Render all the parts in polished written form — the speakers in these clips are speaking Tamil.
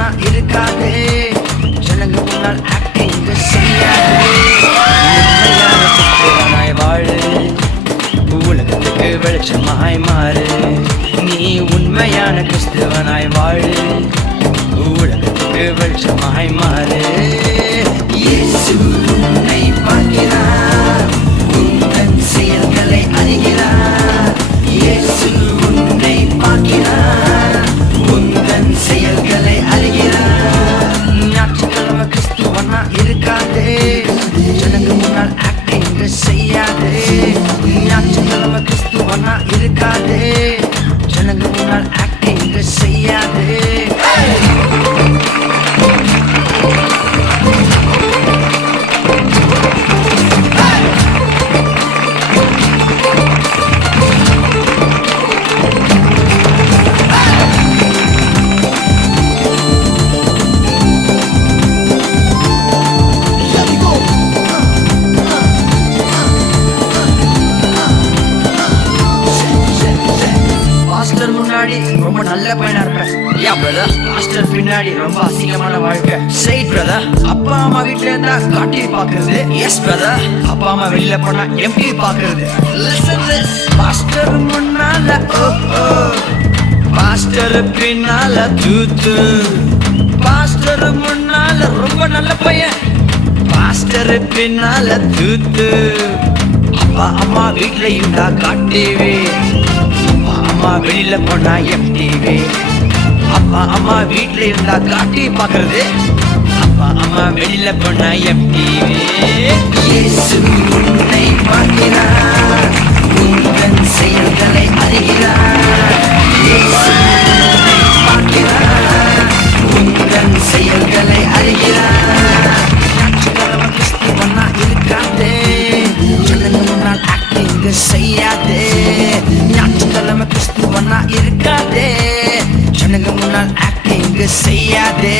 கிறிஸ்துவனா இருக்காதே, ஜனங்க முன்னால் ஆக்டிங் செய்யாதே. உண்மையான கிறிஸ்துவனாய் வாழு, உலகத்துக்கு வெளிச்சமாய் மாறு. நீ உண்மையான கிறிஸ்துவனாய் வாழு, உலகத்துக்கு வெளிச்சமாய் மாறு. இயேசு உன்னை பார்க்கிறார், உந்தன் செயல்களை அறிகிறார். இயேசு உன்னை பார்க்கிறார், உந்தன் செயல்களை அறிகிறார். ஞாயிற்றுக்கிழமை கிறிஸ்துவனா இருக்காதே, ஜனங்க முன்னால் ஆக்டிங் செய்யாதே. ஞாயிற்றுக்கிழமை கிறிஸ்துவனா இருக்காதே, ஜனங்க முன்னால் ஆக்டிங் செய்யாதே. பாஸ்டர் முன்னாடி ரொம்ப நல்ல பையனா இருப்பேன். Ya brother. பாஸ்டர் பின்னாடி ரொம்ப அசிங்கமான வாழ்க்கை. சரி பிரதர். அப்பா அம்மா வீட்டுல இருந்தா காட்டி பாக்குறது. Yes brother. அப்பா அம்மா வெளியில போனா எம்டி பாக்குறது. Listen this. பாஸ்டர் முன்னால ஓஹோ, பாஸ்டர் பின்னால தூத்து. பாஸ்டர் முன்னால ரொம்ப நல்ல பையன், பாஸ்டர் பின்னால தூத்து. அப்பா அம்மா வீட்டுல இருந்தா காட்டிவே, அம்மா வெளியில போனா எம்டிவி. அப்பா அம்மா வீட்டுல இருந்தா காட்டி பாக்குறது, அப்பா அம்மா வெளியில போனா எம்டிவி. இயேசு உன்னை பார்க்கிறார், உந்தன் செயல்களை அறிகிறார். இயேசு உன்னை பார்க்கிறார், உந்தன் செயல்களை அறிகிறார். ஞாயிற்றுக்கிழமை கிறிஸ்துவனா இருக்காதே, ஜனங்க முன்னால் ஆக்டிங் செய்யாதே. ஞாயிற்றுக்கிழமை கிறிஸ்துவனா இருக்காதே, ஜனங்க முன்னால் ஆக்டிங் செய்யாதே.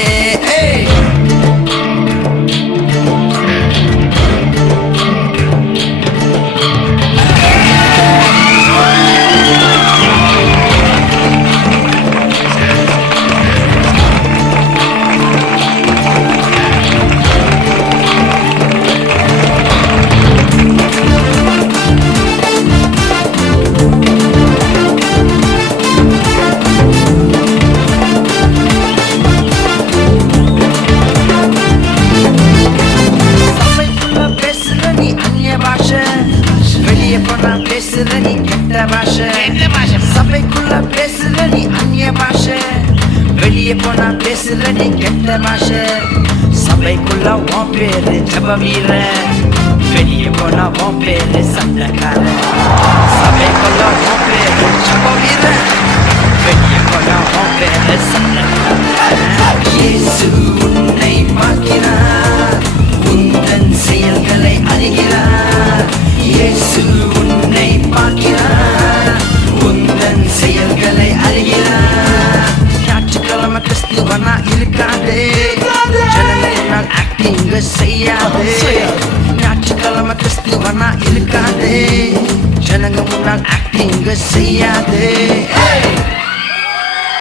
வெளியே போனா பேசுற நீ கெட்ட பாஷை. சபைக்குள்ள பேசுற நீ அந்நிய பாஷை, வெளியே போனா பேசுற நீ கெட்ட பாஷை. சபைக்குள்ள உன் பேரு ஜப வீரன், வெளியே போனா உன் பேரு சண்டைக்காரன். சபைக்குள்ள உன் பேரு ஜப வீரன், வெளியே போனா உன் பேரு சண்டைக்காரன். இயேசு உன்னை பார்க்கிறார், உந்தன் செயல்களை அறிகிறார். இயேசு உன்னை பார்க்கிறார், உந்தன் செயல்களை அறிகிறார். ஞாயிற்றுக்கிழமை கிறிஸ்துவனா இருக்காதே, ஜனங்க முன்னால் ஆக்டிங் செய்யாதே. ஞாயிற்றுக்கிழமை கிறிஸ்துவனா இருக்காதே, ஜனங்க முன்னால் ஆக்டிங் செய்யாதே.